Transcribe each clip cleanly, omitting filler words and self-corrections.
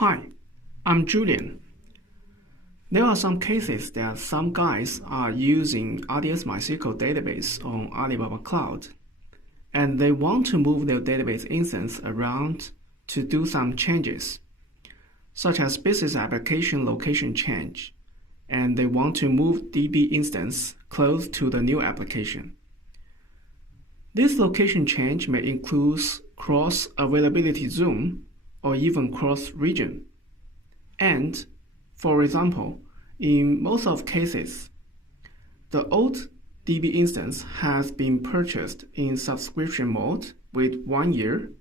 Hi, I'm Julian. There are some cases that some guys are using RDS MySQL database on Alibaba Cloud, and they want to move their database instance around to do some changes, such as business application location change, and they want to move DB instance close to the new application. This location change may include cross-availability zone or even cross-region. And, for example, in most of cases, the old DB instance has been purchased in subscription mode with 1 year.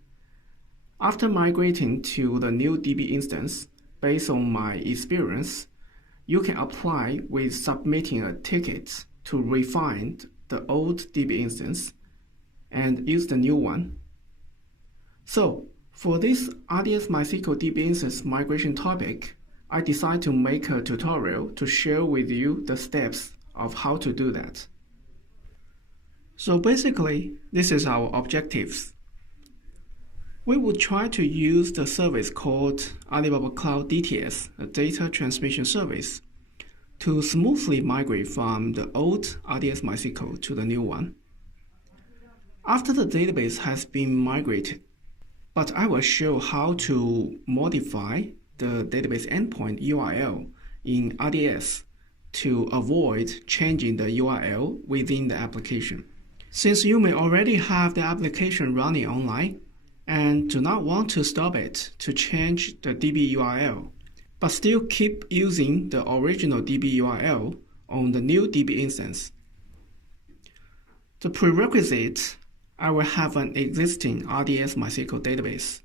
After migrating to the new DB instance, based on my experience, you can apply with submitting a ticket to refine the old DB instance and use the new one. So, for this RDS MySQL DB instance migration topic, I decided to make a tutorial to share with you the steps of how to do that. So basically, this is our objectives. We will try to use the service called Alibaba Cloud DTS, a data transmission service, to smoothly migrate from the old RDS MySQL to the new one. After the database has been migrated, but I will show how to modify the database endpoint URL in RDS to avoid changing the URL within the application. Since you may already have the application running online and do not want to stop it to change the DB URL, but still keep using the original DB URL on the new DB instance. The prerequisite, I will have an existing RDS MySQL database,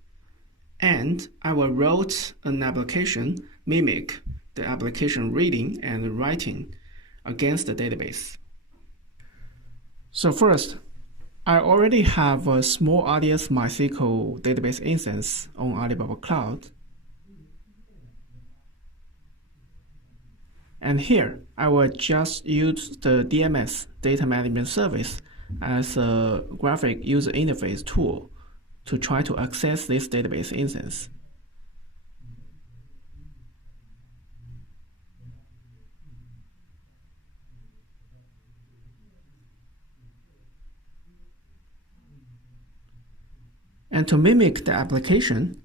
and I will write an application mimic the application reading and writing against the database. So first, I already have a small RDS MySQL database instance on Alibaba Cloud. And here, I will just use the DMS data management service as a graphic user interface tool to try to access this database instance. And to mimic the application,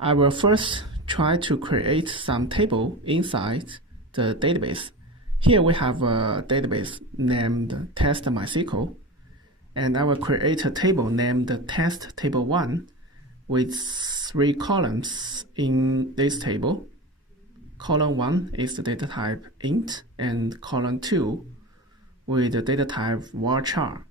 I will first try to create some table inside the database. Here we have a database named test MySQL, and I will create a table named test table 1 with 3 columns in this table. Column 1 is the data type int, and column 2 with the data type varchar.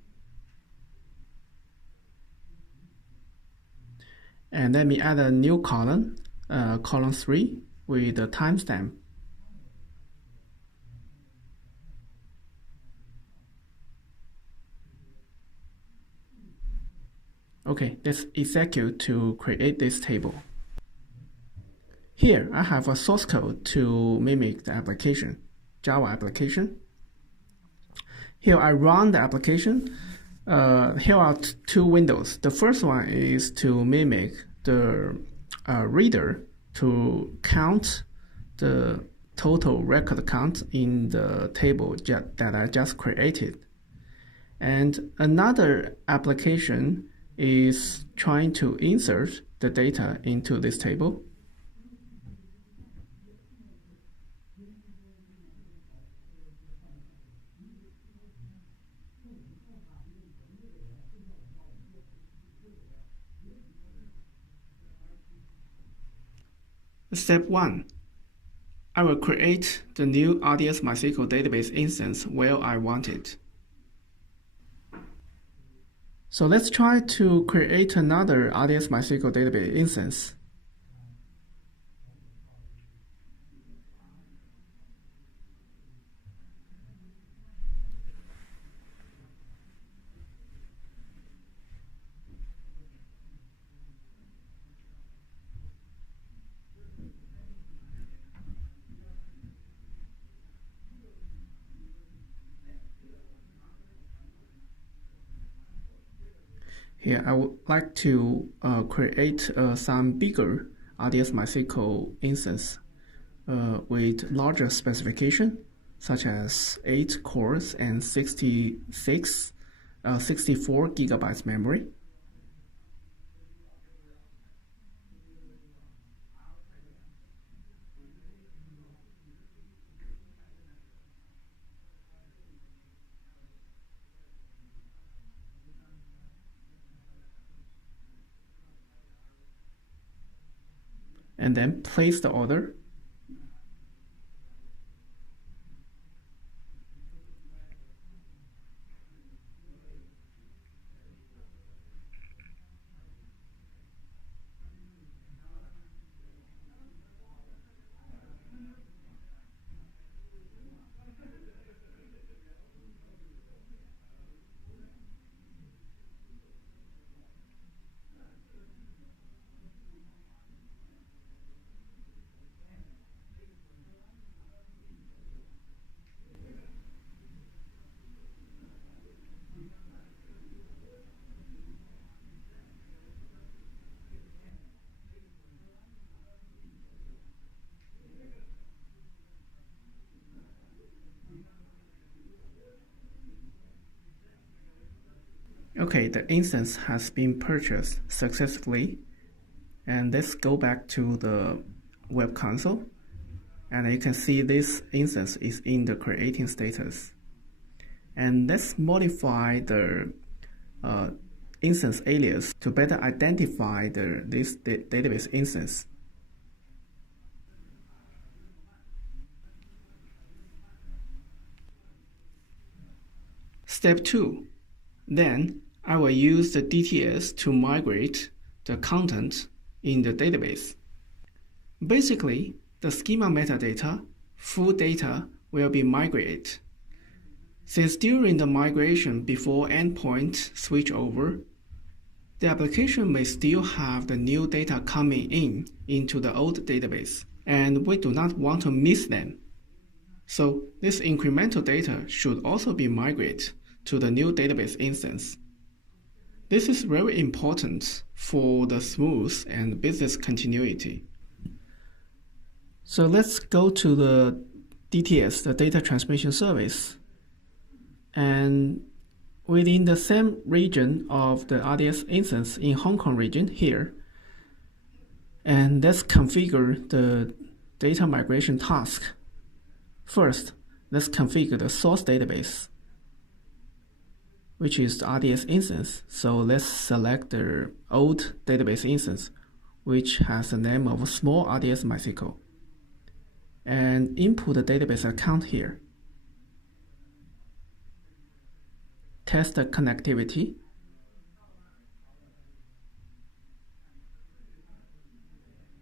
And let me add a new column, column 3 with the timestamp. Okay, let's execute to create this table. Here, I have a source code to mimic the application, Java application. Here, I run the application. Here are 2 windows. The first one is to mimic the reader to count the total record count in the table that I just created. And another application is trying to insert the data into this table. Step 1. I will create the new RDS MySQL database instance where I want it. So let's try to create another RDS MySQL database instance. Here, I would like to create some bigger RDS MySQL instance with larger specification, such as 8 cores and 64 gigabytes memory. And then place the order. Okay, the instance has been purchased successfully. And let's go back to the web console. And you can see this instance is in the creating status. And let's modify the instance alias to better identify this database instance. Step 2. Then I will use the DTS to migrate the content in the database. Basically, the schema metadata, full data, will be migrated. Since during the migration before endpoint switchover, the application may still have the new data coming into the old database, and we do not want to miss them. So this incremental data should also be migrated to the new database instance. This is very important for the smooth and business continuity. So let's go to the DTS, the data transmission service. And within the same region of the RDS instance in Hong Kong region here, and let's configure the data migration task. First, let's configure the source database, which is the RDS instance. So let's select the old database instance, which has the name of small RDS MySQL, and input the database account here. Test the connectivity.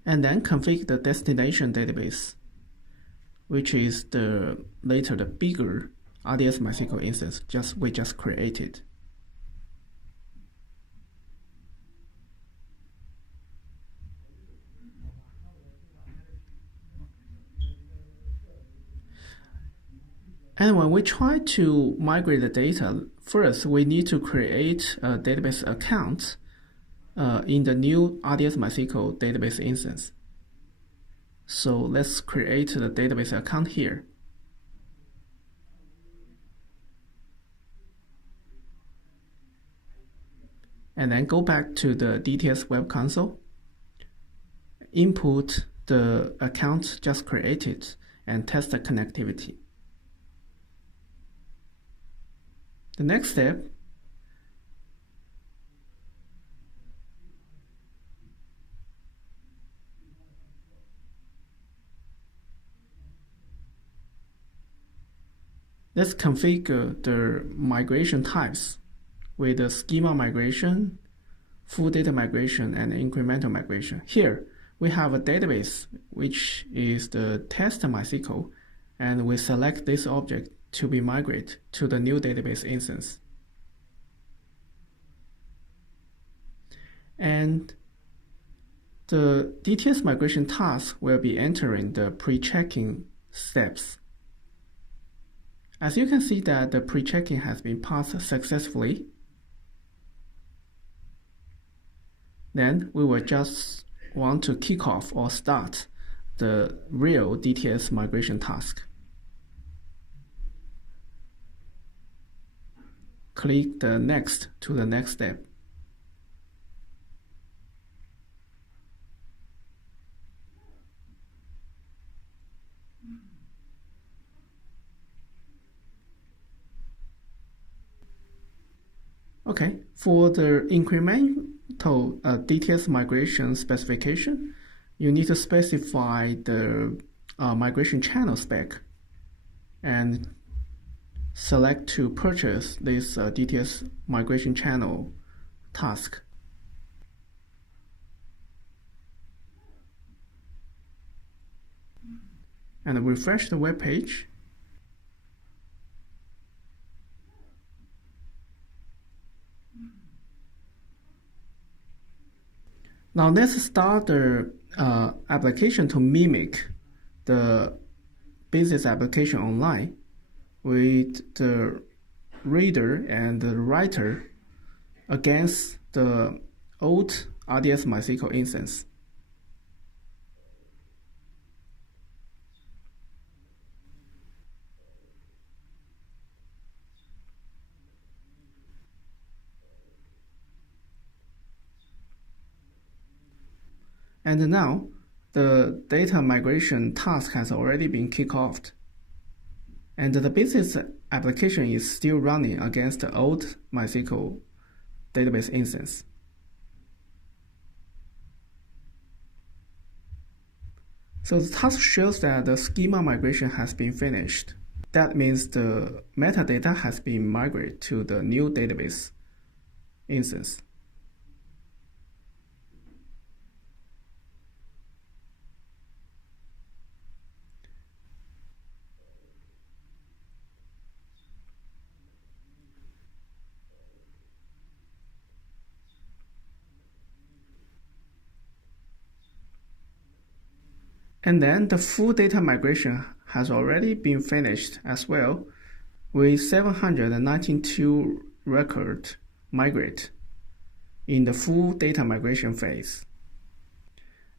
And then configure the destination database, which is the bigger RDS MySQL instance we just created. And when we try to migrate the data, first we need to create a database account in the new RDS MySQL database instance. So let's create the database account here. And then go back to the DTS web console, input the account just created, and test the connectivity. The next step, let's configure the migration types with the schema migration, full data migration, and incremental migration. Here, we have a database, which is the test MySQL, and we select this object to be migrated to the new database instance. And the DTS migration task will be entering the pre-checking steps. As you can see that the pre-checking has been passed successfully. Then we will just want to kick off or start the real DTS migration task. Click the Next to the next step. Okay, for the incremental DTS migration specification, you need to specify the migration channel spec and select to purchase this DTS migration channel task. And refresh the web page. Now let's start the application to mimic the business application online with the reader and the writer against the old RDS MySQL instance. And now, the data migration task has already been kicked off. And the business application is still running against the old MySQL database instance. So the task shows that the schema migration has been finished. That means the metadata has been migrated to the new database instance. And then the full data migration has already been finished as well, with 792 records migrate in the full data migration phase.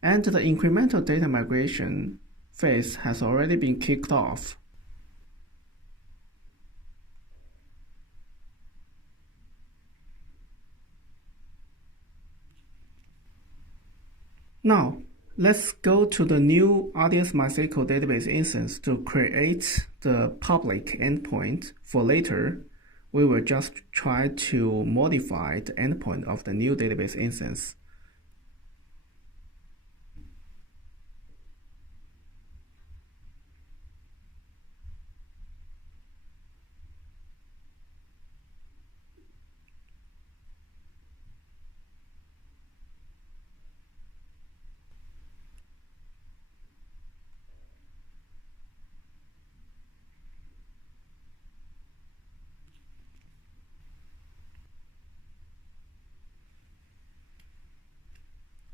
And the incremental data migration phase has already been kicked off. Now, let's go to the new RDS MySQL database instance to create the public endpoint. For later, we will just try to modify the endpoint of the new database instance.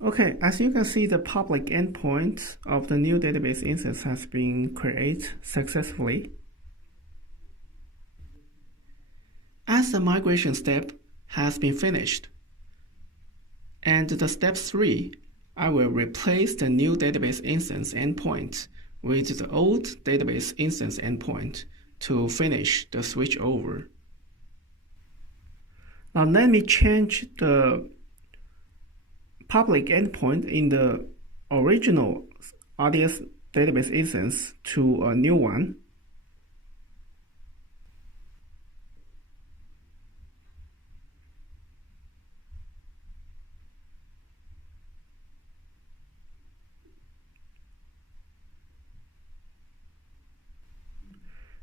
Okay, as you can see, the public endpoint of the new database instance has been created successfully. As the migration step has been finished, and the step 3, I will replace the new database instance endpoint with the old database instance endpoint to finish the switch over. Now let me change the public endpoint in the original RDS database instance to a new one.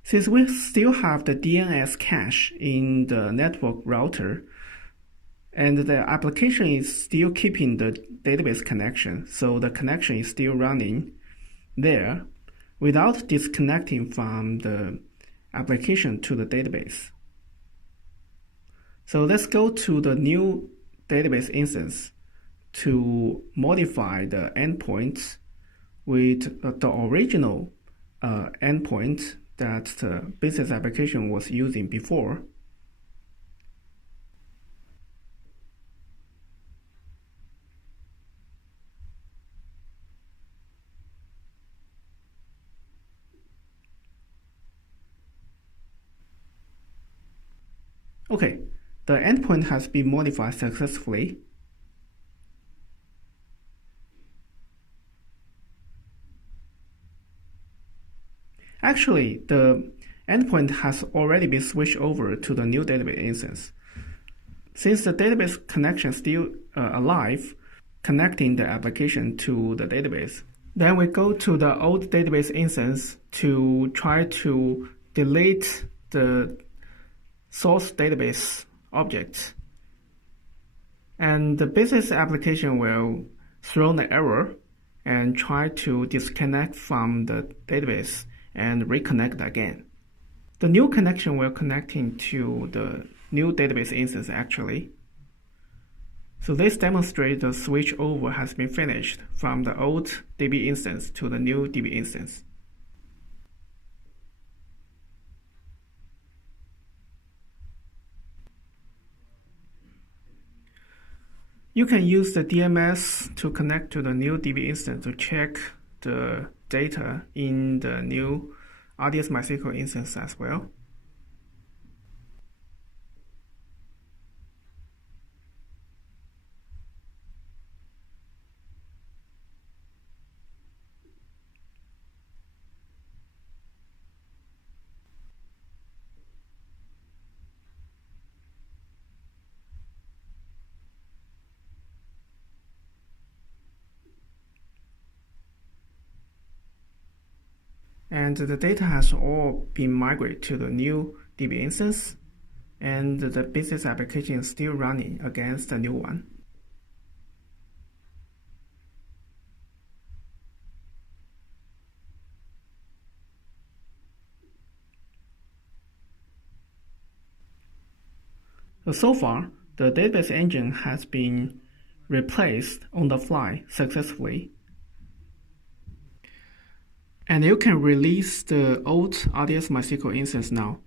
Since we still have the DNS cache in the network router, and the application is still keeping the database connection, so the connection is still running there without disconnecting from the application to the database. So let's go to the new database instance to modify the endpoint with the original endpoint that the business application was using before. Okay, the endpoint has been modified successfully. Actually, the endpoint has already been switched over to the new database instance. Since the database connection is still alive, connecting the application to the database, then we go to the old database instance to try to delete the source database object. And the business application will throw an error and try to disconnect from the database and reconnect again. The new connection will connecting to the new database instance actually. So this demonstrates the switch over has been finished from the old DB instance to the new DB instance. You can use the DMS to connect to the new DB instance to check the data in the new RDS MySQL instance as well. And the data has all been migrated to the new DB instance, and the business application is still running against the new one. So far, the database engine has been replaced on the fly successfully. And you can release the old RDS MySQL instance now.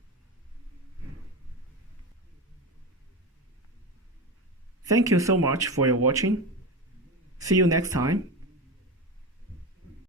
Thank you so much for your watching. See you next time.